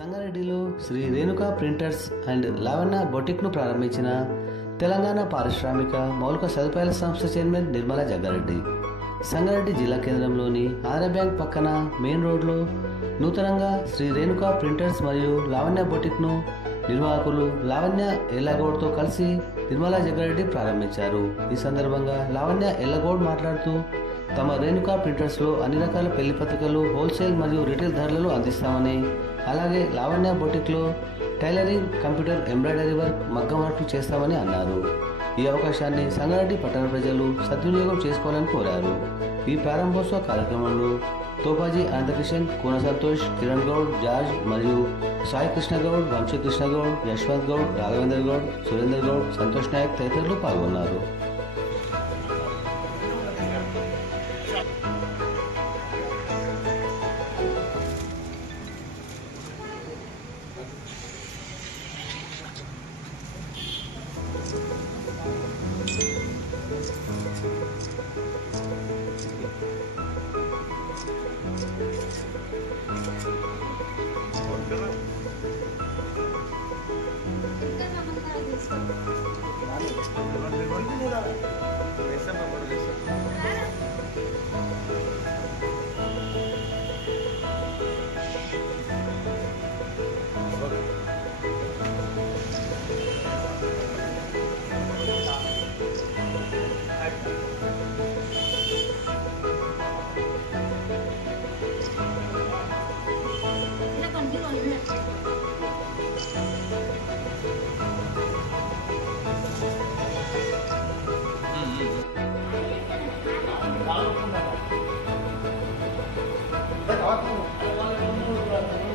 సంగారెడ్డిలో Sri Renuka printers and Lavanya బొటిక్ను ప్రారంభించిన తెలంగాణ పారిశ్రామిక మౌలిక సదుపాయాల సంస్థ చైర్మన్ నిర్మలా జగ్గారెడ్డి. సంగారెడ్డి జిల్లా కేంద్రంలోని ఆంధ్ర బ్యాంక్ పక్కన మెయిన్ రోడ్లో నూతనంగా శ్రీ రేణుకా ప్రింటర్స్ మరియు లావణ్య బొటిక్ను నిర్వాహకులు లావణ్య ఎల్లగౌడ్తో కలిసి నిర్మలా జగ్గారెడ్డి ప్రారంభించారు. ఈ సందర్భంగా లావణ్య ఎల్లగౌడ్ మాట్లాడుతూ తమ రేణుకా ప్రింటర్స్లో అన్ని రకాల పెళ్ళి పత్రికలు హోల్సేల్ మరియు రిటైల్ ధరలలో అందిస్తామని అలాగే లావణ్య బొటిక్లో టైలరింగ్ కంప్యూటర్ ఎంబ్రాయిడరీ వర్క్ మగ్గం వర్క్ చేస్తామని అన్నారు. ఈ అవకాశాన్ని సంగారెడ్డి పట్టణ ప్రజలు సద్వినియోగం చేసుకోవాలని కోరారు. ఈ ప్రారంభోత్సవ కార్యక్రమంలో తోపాజీ అనంతకిషన్ కోన సంతోష్ కిరణ్ గౌడ్ జార్జ్ మరియు సాయి కృష్ణ గౌడ్ వంశీ కృష్ణ గౌడ్ యశ్వంత్ గౌడ్ రాఘవేందర్ గౌడ్ సురేందర్ గౌడ్ సంతోష్ నాయక్ తదితరులు పాల్గొన్నారు. Esa me acuerdo de eso. Hadi abi.